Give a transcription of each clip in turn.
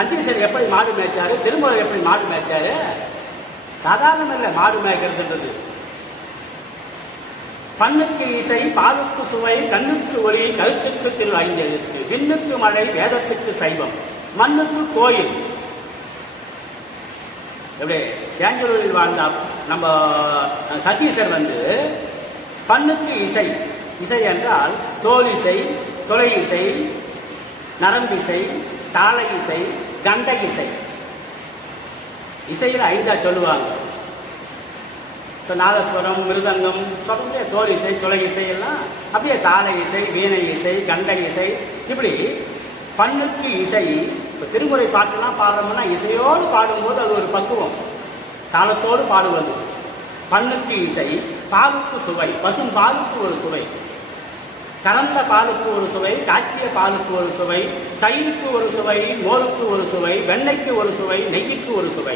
சண்டீசன் எப்படி மாடு மேய்ச்சாரு, திருமூலர் எப்படி மாடு மேய்ச்சாரு? சாதாரணம் இல்லை மாடு மேய்க்கிறதுன்றது. பண்ணுக்கு இசை, பாலுக்கு சுவை, கண்ணுக்கு ஒளி, கருத்துக்கு திரு ஐந்தெழுத்து, விண்ணுக்கு மழை, வேதத்துக்கு சைவம், மண்ணுக்கு கோயில். எப்படி சேஞ்சலூரில் வாழ்ந்த நம்ம சட்டீசர் பண்ணுக்கு இசை, இசை என்றால் தோல் இசை, தொலை இசை, நரம்பிசை, தாளை இசை, கண்ட இசை. இசையில் 5 சொல்லுவாங்க. இப்போ நாதஸ்வரம், மிருதங்கம் சொல்ல, தோல் இசை, தொலை இசை எல்லாம் அப்படியே தாளை இசை, வீணை இசை, கண்ட இசை. இப்படி பண்ணுக்கு இசை. இப்போ திருமுறை பாட்டுலாம் பாடுறோம்னா இசையோடு பாடும்போது அது ஒரு பக்குவம், தாளத்தோடு பாடுவது. பண்ணுக்கு இசை, பாலுக்கு சுவை, பசும் பாலுக்கு ஒரு சுவை, கறந்த பாலுக்கு ஒரு சுவை, காய்ச்சிய பாலுக்கு ஒரு சுவை, தயிருக்கு ஒரு சுவை, மோருக்கு ஒரு சுவை, வெண்ணெய்க்கு ஒரு சுவை, நெய்யுக்கு ஒரு சுவை.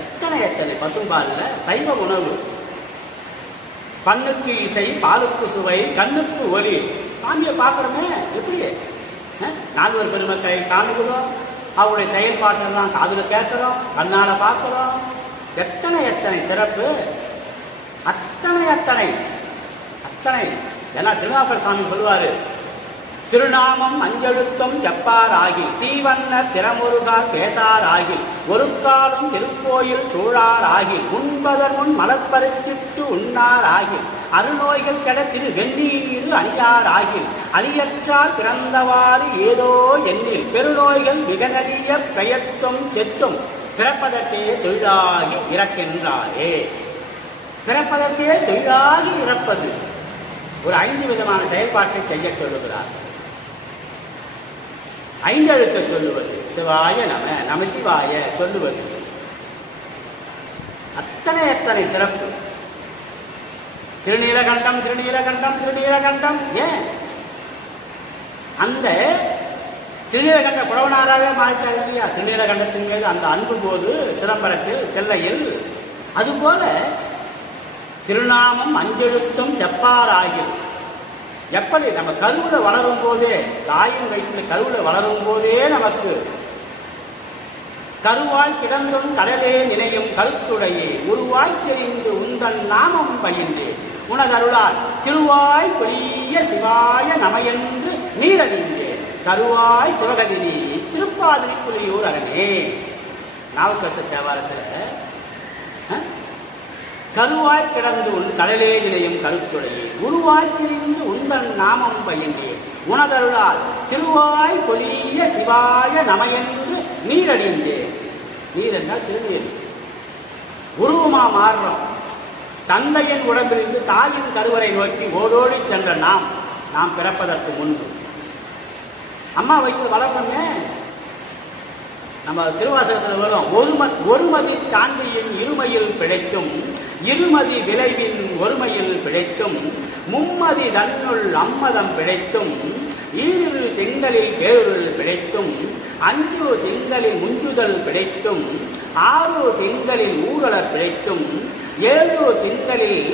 எத்தனை எத்தனை பசும்பாலில் சைவ உணவு. பண்ணுக்கு இசை, பாலுக்கு சுவை, கண்ணுக்கு ஒலி. சாமியை பார்க்குறோமே எப்படி, நால்வர் பெருமக்களை காணுகிறோம், அவருடைய செயல்பாட்டெல்லாம் காதில் கேட்குறோம், கண்ணால் பார்க்குறோம். எத்தனை எத்தனை சிறப்பு, அத்தனை அத்தனை அத்தனை. ஏன்னா திருநாவுக்கர் சாமி சொல்லுவார், திருநாமம் அஞ்செழுத்தம் செப்பார் ஆகில், தீவண்ண திறமுருகா பேசார் ஆகில், ஒரு காலம் திருக்கோயில் சூழார் ஆகில், உண்பதர் முன் மலப்பருத்திட்டு உண்ணார் ஆகில், அருநோய்கள் கெட திரு வெந்நீரு அணியார் ஆகில், அழியற்றார் பிறந்தவாறு ஏதோ எண்ணில், பெருநோய்கள் மிகநலிய பெயர்த்தும் செத்தும், பிறப்பதற்கே தொழிலாகி இறக்கின்றாரே. பிறப்பதற்கே தொழிலாகி இறப்பது. ஒரு 5 விதமான செயல்பாட்டை செய்ய சொல்லுகிறார். 5 எழுத்த சொல்லுவது, சிவாய நம, நம சிவாய சொல்லுவது. அத்தனை அத்தனை சிறப்பு. திருநீலகண்டம் திருநீலகண்டம் திருநீலகண்டம். ஏன் அந்த திருநீலகண்ட புறவனாராக மாறிட்டார் இல்லையா? திருநீலகண்டத்தின் மீது அந்த அன்பு போது சிதம்பரத்தில் தில்லையில். அதுபோல திருநாமம் அஞ்செழுத்தும் செப்பாராகில். எப்படி நம்ம கருவில் வளரும் போதே, தாயின் வயிற்றில் கருவில் வளரும் போதே நமக்கு கருவாய் கிடந்தும் கடலே நினையும் கருத்துடையே, உருவாய் தெரிந்து உந்தன் நாமம் பயின்றே, உனதருளால் திருவாய் பொழிய சிவாய நமையென்று நீரடிந்தே, கருவாய் சிவகதினி திருப்பாதிரி புலியூர் அரணே. நாவுக்கரசு தேவாரத்தில் கருவாய் கிடந்து உன் கடலே நிலையும் கருத்துடையே, உருவாய் திரிந்து உந்தன் நாமம் பயின்றே, உனதருளால் திருவாய் பொழிய சிவாய நமையென்று நீரடிந்தே. நீர் என்றால் திருநீர். உருவமா மாறுறோம். தந்தையின் உடம்பிலிருந்து தாயின் கருவறை நோக்கி ஓடோடி சென்ற நாம் பிறப்பதற்கு முன்பு அம்மா வயிற்றில் வளர்றோமே. நம்ம திருவாசகத்தில் வரும், ஒருமதி தாண்டியின் இருமையில் பிழைத்தும், இருமதி விளைவின் ஒருமையில் பிழைத்தும், மும்மதி தன்னுள் அம்மதம் பிழைத்தும், 7 திங்களில் பேருள் பிழைத்தும், 5 திங்களில் முஞ்சுதல் பிழைத்தும், 6 திங்களில் ஊரலர் பிழைத்தும், 7 திங்களில்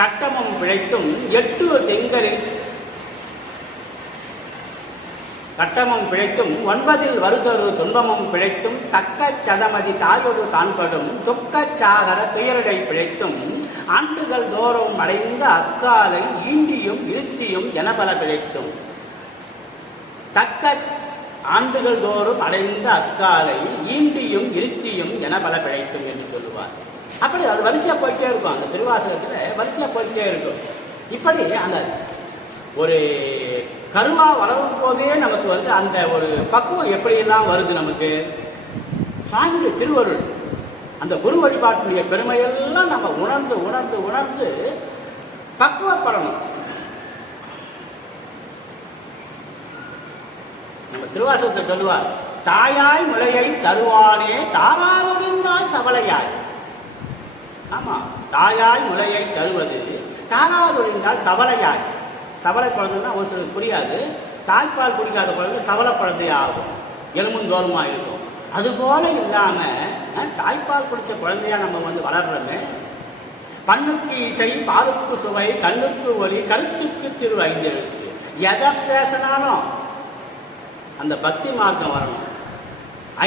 கட்டமும் பிழைத்தும், 8 திங்களில் கட்டமும் பிழைத்தும், 9 வருதொரு துன்பமும் பிழைத்தும், தக்க சதமதி தாயொடு தான்படும் துக்கச் சாகர துயரடை பிழைத்தும், ஆண்டுகள் தோறும் அடைந்த அக்காலை ஈண்டியும் இருத்தியும் எனபல பிழைத்தும். தக்க ஆண்டுகள் தோறும் அடைந்த அக்காலை ஈண்டியும் இருத்தியும் எனபல பிழைத்தும் என்று சொல்லுவார். அப்படி அது வரிசையா போயிட்டே இருக்கும். அந்த திருவாசகத்தில் வரிசையா போயிட்டே இருக்கும். இப்படி அந்த ஒரு கருவா வளரும் போதே நமக்கு அந்த ஒரு பக்குவம் எப்படியெல்லாம் வருது நமக்கு. சாமியுடைய திருவருள், அந்த குரு வழிபாட்டுடைய பெருமையெல்லாம் நம்ம உணர்ந்து உணர்ந்து உணர்ந்து பக்குவப்படணும். நம்ம திருவாசகத்தை சொல்லுவார், தாயாய் முளையை தருவானே தாராதொழிந்தால் சபலையாய். ஆமா, தாயாய் முளையை தருவது, தாராதொழிந்தால் சபலையாய். சபலை குழந்தைன்னா ஒரு சிலருக்கு புரியாது. தாய்ப்பால் குடிக்காத குழந்தை சபலை குழந்தையா ஆகும், எலும்பும் தோலுமா இருக்கும். அதுபோல இல்லாமல் தாய்ப்பால் குடித்த குழந்தையா நம்ம வளர்றோமே. பண்ணுக்கு இசை, பாலுக்கு சுவை, கண்ணுக்கு ஒலி, கருத்துக்கு திரு ஐந்தெழுத்து. எதை பேசினாலும் அந்த பக்தி மார்க்கம் வரணும்,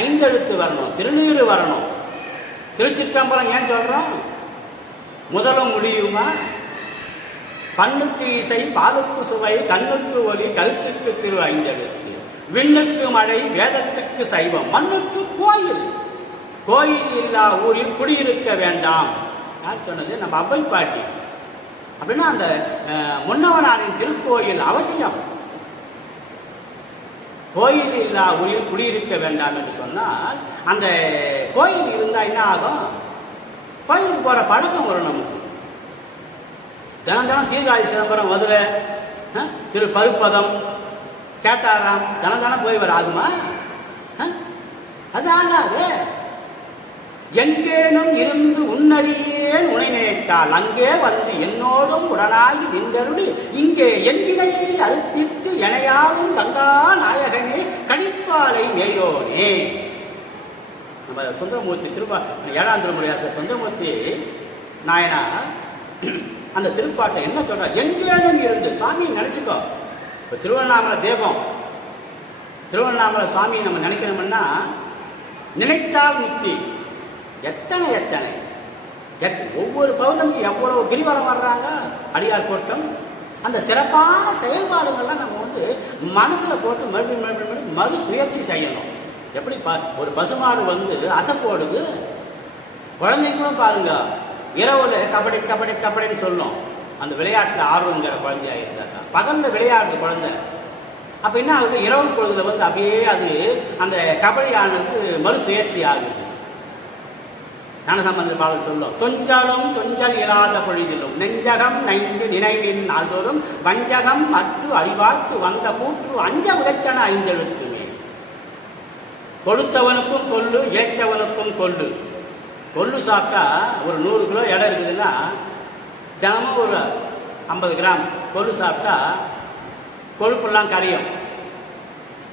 ஐந்தெழுத்து வரணும், திருநீறு வரணும். திருச்சிற்றம்பலம் ஏன் சொல்றோம்? முதலும் முடியுமா? பண்ணுக்கு இசை, பாலுக்கு சுவை, கண்ணுக்கு ஒலி, கருத்துக்கு திரு ஐந்தெழுத்து, விண்ணுக்கு மழை, வேதத்துக்கு சைவம், மண்ணுக்கு கோயில். கோயில் இல்லா ஊரில் குடியிருக்க வேண்டாம். யார் சொன்னது? நம்ம அவ்வை பாட்டி. அப்படின்னா அந்த முன்னவனாரின் திருக்கோயில் அவசியம். கோயில் இல்லா ஊரில் குடியிருக்க வேண்டாம் என்று சொன்னால் அந்த கோயில் இருந்தால் என்ன ஆகும்? கோயிலுக்கு போகிற பழக்கம் வரும் நமக்கு. தினம் தினம் சீர்காழி சிதம்பரம், மதுரை, திரு பருப்பதம், கேட்டாராம் தினம் தினம் போய் வர ஆகுமா? அது ஆகாது. எங்கேனும் இருந்து உன்னடியே உனை நினைத்தால் அங்கே வந்து என்னோடும் உடனாகி நின்றருளி இங்கே என் வினையை அறுத்திட்டு எனையாலும் தங்கா நாயகனே கணிப்பாலை மேயோனே. நம்ம சுந்தரமூர்த்தி ஏழாம் திருமுறையாசர் சுந்தரமூர்த்தி நாயனார் அந்த திருப்பாட்டை என்ன சொல்றார்? எங்கேனும் இருந்து சுவாமியை நினைச்சுக்கோ. இப்போ திருவண்ணாமலை தேவம், திருவண்ணாமலை சுவாமியை நம்ம நினைக்கணும்னா நினைத்தால் முக்தி. எத்தனை எத்தனை ஒவ்வொரு பௌர்ணமிக்கு எவ்வளவு கிரிவலம் வர்றாங்க அடியார் கூட்டம். அந்த சிறப்பான செயல்பாடுகள்லாம் நம்ம வந்து மனசில் போட்டு மறுபடியும் மறு சுயற்சி செய்யணும். எப்படி ஒரு பசுமாடு வந்து அசைப்போடுது. குழந்தைங்களும் பாருங்க, இரவுல கபடி கபடி கபடின்னு சொல்லும். அந்த விளையாட்டில் ஆர்வங்கிற குழந்தையா இருந்தாக்கா பகலில் விளையாடுற குழந்தை. அப்போ என்ன ஆகுது? இரவு பொழுதுல வந்து அப்படியே அது அந்த கபடியானது மறு சுயற்சி ஆகுது. ஞானசம்பந்த பாடல் சொல்லும், தொஞ்சாலும் தொஞ்சல் இராத பொழுதிலும் நெஞ்சகம் நைந்து நினைவின் நாள்தோறும் வஞ்சகம் மற்ற அடிபார்த்து வந்த கூற்று அஞ்ச உதைத்தன ஐந்தெழுத்துமே. கொடுத்தவனுக்கும் கொல்லு, ஏற்றவனுக்கும் கொல்லு. கொல்லு சாப்பிட்டா ஒரு 100 கிலோ இடம் இருக்குதுன்னா தினமும் ஒரு 50 கிராம் கொல்லு சாப்பிட்டா கொழுப்பெல்லாம் கரையும்.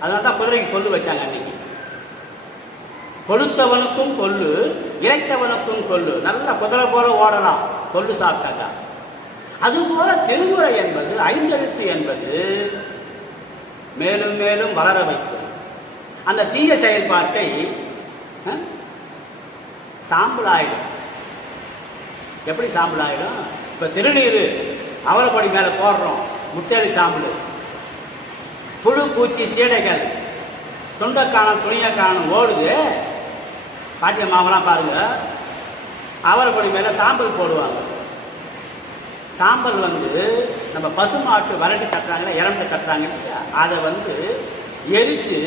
அதனால தான் குதிரைக்கு கொல்லு வச்சாங்க அன்னைக்கு. கொடுத்தவனுக்கும் கொல்லு, இறைத்தவனுக்கும் கொல்லு. நல்ல குதிரை போல ஓடலாம் கொல்லு சாப்பிட்டாக்கா. அதுபோல திருமுறை என்பது, ஐந்தெழுத்து என்பது மேலும் மேலும் வளர வைக்கும். அந்த தீய செயல்பாட்டை சாம்பலாயிடும். எப்படி சாம்பலாயிடும்? இப்போ திருநீர் அவரைப்பொடி மேலே போடுறோம், முத்தேடி சாம்பல். புழு பூச்சி சீடைகள் தொண்டைக்கானம் துணியக்கானம் ஓடுது. பாட்டிய மாவெல்லாம் பாருங்க, அவரைப்பொடி மேலே சாம்பல் போடுவாங்க. சாம்பல் வந்து நம்ம பசுமாட்டு வரட்டி கட்டுறாங்கன்னா இரண்டு கட்டுறாங்க, அதை வந்து எரித்து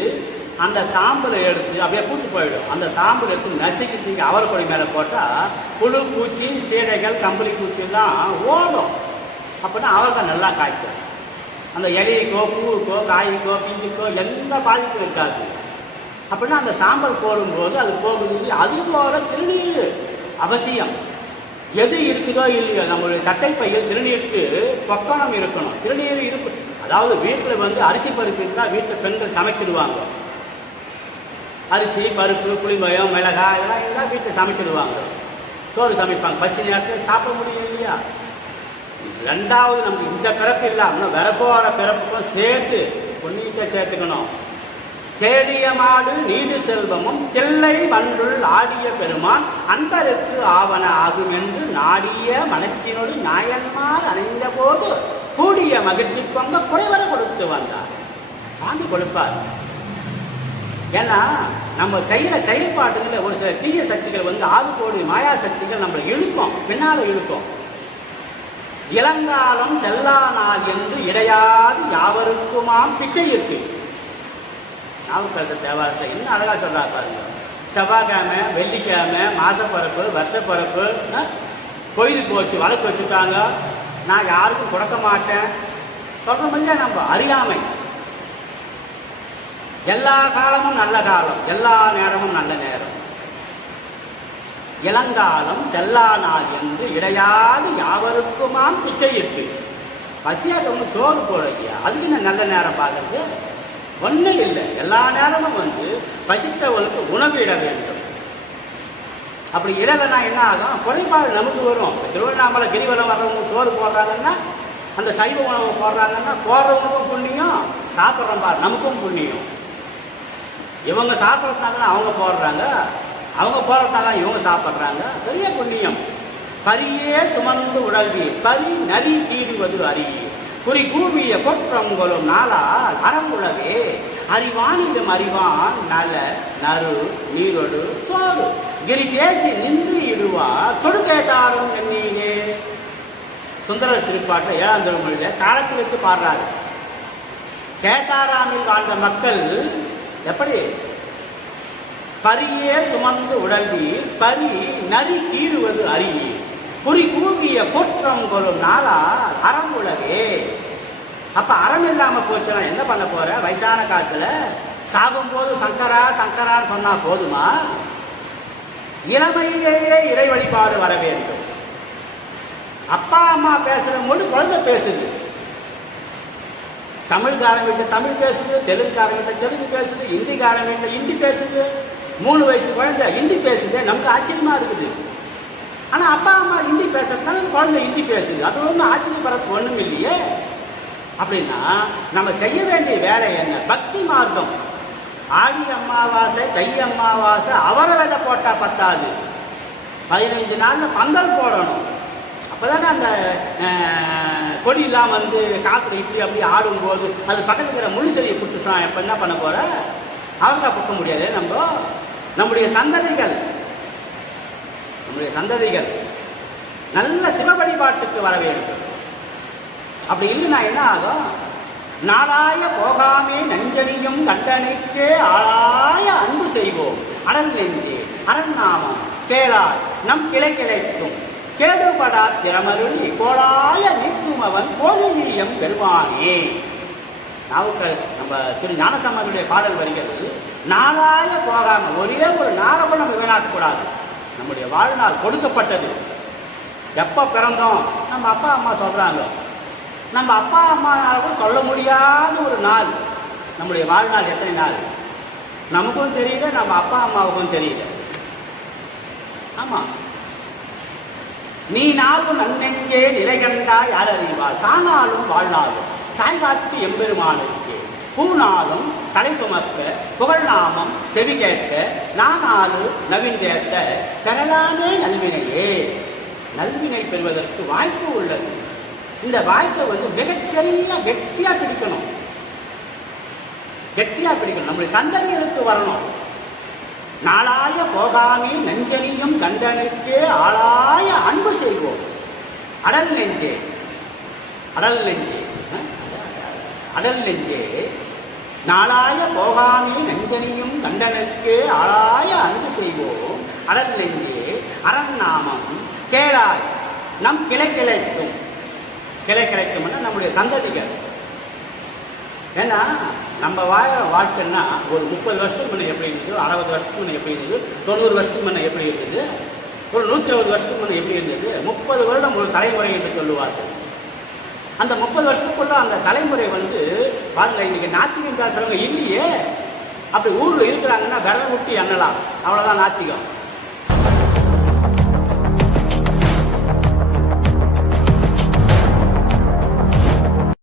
அந்த சாம்பலை எடுத்து அப்படியே பூத்து போயிடும். அந்த சாம்பல் எடுத்து நசுக்கிட்டு அவரைப்பொடி மேலே போட்டால் புழு பூச்சி சீடைகள் கம்பளி பூச்சிலாம் ஓடும். அப்படின்னா அவரைக்காய் நல்லா காய்க்கும். அந்த இலைக்கோ பூவுக்கோ காய்க்கோ பிஞ்சுக்கோ எந்த பாதிப்பும் இருக்காது. அப்படின்னா அந்த சாம்பல் போடும்போது அது போகுது. அதுபோல திருநீர் அவசியம். எது இருக்குதோ இல்லையோ நம்மளுடைய சட்டைப்பையில் திருநீருக்கு பொக்கணம் இருக்கணும். திருநீர் இருக்கு. அதாவது வீட்டில் வந்து அரிசி பருப்பு இருந்தால் வீட்டில் பெண்கள் சமைச்சிடுவாங்க. அரிசி பருப்பு புளிமயம் மிளகாய் இதெல்லாம் இருந்தால் வீட்டில் சமைச்சிடுவாங்க. சோறு சமைப்பாங்க. பசி நேரத்தில் சாப்பிட முடியும் இல்லையா? ரெண்டாவது நமக்கு இந்த பிறப்பு இல்லாமல் வரப்போகிற பிறப்புக்கும் சேர்த்து பொன்னியத்தை சேர்த்துக்கணும். தேடிய மாடு நீடு செல்வமும் தில்லை மன்றுள் ஆடிய பெருமான் அன்பருக்கு ஆவன ஆகும் என்று நாடிய மனத்தினோடு நாயன்மார் அணைந்த போது கூடிய மகிழ்ச்சி பொங்க குறைவர கொடுத்து வந்தார். சாமி கொடுப்பார். ஏன்னா நம்ம செய்கிற செயல்பாட்டுகளை ஒரு சில தீய சக்திகள் வந்து 6 கோடி மாயா சக்திகள் நம்மளை இழுக்கும், பின்னால் இழுக்கும். இளங்காலம் செல்லா நாள் என்று இடையாது யாவருக்குமாம் பிச்சை இருக்கு. நாவுக்கரசர் தேவாரத்தை என்ன அழகா சொல்றா பாருங்க. செவ்வாய்க்கிழமை, வெள்ளிக்கிழமை, மாசப்பரப்பு, வருஷப்பரப்பு பொழுது போச்சு, வழக்கு வச்சுட்டாங்க, நான் யாருக்கும் கொடுக்க மாட்டேன் சொல்ற முடியாது. நம்ம அறியாமை. எல்லா காலமும் நல்ல காலம், எல்லா நேரமும் நல்ல நேரம். இளங்காலம் செல்லா நாள் என்று இடையாது யாவருக்குமாம் பிச்சை இருக்கு. பசியாதவங்க சோறு போடுறியா, அதுக்கு என்ன நல்ல நேரம் பார்க்கறது? ஒன்றும் இல்லை. எல்லா நேரமும் வந்து பசித்தவர்களுக்கு உணவு இட வேண்டும். அப்படி இடலைன்னா என்ன ஆகும்? குறைபாடு நமக்கு வரும். திருவண்ணாமலை கிரிவலம் வர்றவங்க சோறு போடுறாங்கன்னா, அந்த சைவ உணவு போடுறாங்கன்னா போடுறவங்களுக்கும் புண்ணியம், சாப்பிட்றோம் பார் நமக்கும் புண்ணியம். இவங்க சாப்பிட்றதுனால அவங்க போடுறாங்க, அவங்க போடுறதுனால இவங்க சாப்பிட்றாங்க. பெரிய புண்ணியம். பரியே சுமந்து உடல்வி பரி நரி தீருவது அறிய குறி கூவிய கொற்றங்களும் நாளால் அறங்குலவே அறிவானிலும் அறிவான் நல நறு நீரொடு சோறு கிரி பேசி நின்று இடுவார் தொடுகேட்டாரும் எண்ணீங்கே. சுந்தரர் திருப்பாட்டில் 7ஆம் திருமொழியில காலத்தில் வைத்து பாடுறாரு. கேதாராமில் வாழ்ந்த மக்கள் எப்படி பரியே சுமந்து உடல்வி பரி நரி கீறுவது அறிய குறி கூவிய குற்றம் கொள்ளும் நாளால் அறம் உலகே. அப்ப அறம் இல்லாம போச்சுன்னா என்ன பண்ண போற? வயசான காலத்துல சாகும்போது சங்கரா சங்கரான்னு சொன்னா போதுமா? இளமையிலேயே இறை வழிபாடு வர வேண்டும். அப்பா அம்மா பேசுற மொழி குழந்தை பேசுது. தமிழ்காரன் வீட்டில் தமிழ் பேசுது, தெலுங்குக்காரன் வீட்டில் தெலுங்கு பேசுது, ஹிந்திக்காரன் வீட்டில் ஹிந்தி பேசுது. 3 வயசு குழந்தை ஹிந்தி பேசுது. நமக்கு ஆச்சரியமா இருக்குது. ஆனால் அப்பா அம்மா ஹிந்தி பேசுறதுனால அந்த குழந்தை ஹிந்தி பேசுது. அது ஒன்றும் ஆச்சரியப்படுறதுக்கு ஒன்றும் இல்லையே. அப்படின்னா நம்ம செய்ய வேண்டிய வேலை என்ன? பக்தி மார்க்கம். ஆடி அமாவாசை, தை அமாவாசை அவரை விதை போட்டால் பத்தாது. 15 நாளில் பந்தல் போடணும். அப்போதானே அந்த கொடியெல்லாம் வந்து காற்றுல இப்படி அப்படி ஆடும்போது அது பக்கத்தில் இருக்கிற முள்ளு செடியை பிடிச்சிட்டோம். இப்போ என்ன பண்ண போகிற? அவங்க பிடிக்க முடியாது. நம்முடைய சந்ததிகள் நல்ல சிவ வழிபாட்டுக்கு வர வேண்டும். அப்படி இல்லைன்னா என்ன ஆகும்? நாளாய போகாமே நஞ்சனியும் தண்டனைக்கே ஆளாய அன்பு செய்வோம் அடல் நெஞ்சே அரண்நாமம் கேளாய் நம் கிளை கிளைக்கும் கேடுபடா திறமருளி கோளாய நீக்கும் அவன் கோழியம் பெருமானே. நாவுக்கள் நம்ம திரு ஞானசம்பந்தருடைய பாடல் வரிகள் நாளாய போகாம ஒரே ஒரு நாளை கூட நம்ம வீணாக்கக்கூடாது. நம்முடைய வாழ்நாள் கொடுக்கப்பட்டது. எப்போ பிறந்தோம்? நம்ம அப்பா அம்மா சொல்கிறாங்க. நம்ம அப்பா அம்மாவுக்கும் சொல்ல முடியாத ஒரு நாள். நம்முடைய வாழ்நாள் எத்தனை நாள் நமக்கும் தெரியல, நம்ம அப்பா அம்மாவுக்கும் தெரியல. ஆமாம். நீ நாளும் நன்னெஞ்சே நிலை கண்டாய் யார் அறிவார் சானாலும் வாழ்நாளும் சாய்காட்டு எம்பெருமானுக்கு பூநாளும் தலை சுமக்க புகழ்நாமம் செவி கேட்க நானாலு நவீன் கேட்க பெறலாமே நல்வினையே. நல்வினை பெறுவதற்கு வாய்ப்பு உள்ளது. இந்த வாய்ப்பை மிகச்சரியா கெட்டியாக பிடிக்கணும். நம்முடைய சந்ததிகளுக்கு வரணும். நாளாய போகாமே நஞ்சனியும் கண்டனுக்கே ஆளாய அன்பு செய்வோம் அடல் நெஞ்சே நாளாய போகாமே நஞ்சனியும் கண்டனுக்கே ஆளாய அன்பு செய்வோம் அடல் நெஞ்சே அரண்நாமம் கேளாய் நம் கிளை கிடைக்கும்னா நம்முடைய சந்ததிகள். ஏன்னா நம்ம வாழ வாழ்க்கைன்னா ஒரு 30 வருஷத்துக்கு முன்னே எப்படி இருந்தது, 60 வருஷத்துக்கு முன்னே எப்படி இருந்தது, 90 வருஷத்துக்கு முன்னே எப்படி இருந்தது, ஒரு 120 வருஷத்துக்கு முன்னே எப்படி இருந்தது, 30 வருடம் ஒரு தலைமுறை என்று சொல்லுவார்கள். அந்த 30 வருஷத்துக்குள்ள அந்த தலைமுறை பாருங்க, இன்னைக்கு நாத்திகம் பேசுறவங்க இல்லையே. அப்படி ஊரில் இருக்கிறாங்கன்னா விரல் விட்டு எண்ணலாம், அவ்வளோதான் நாத்திகம்.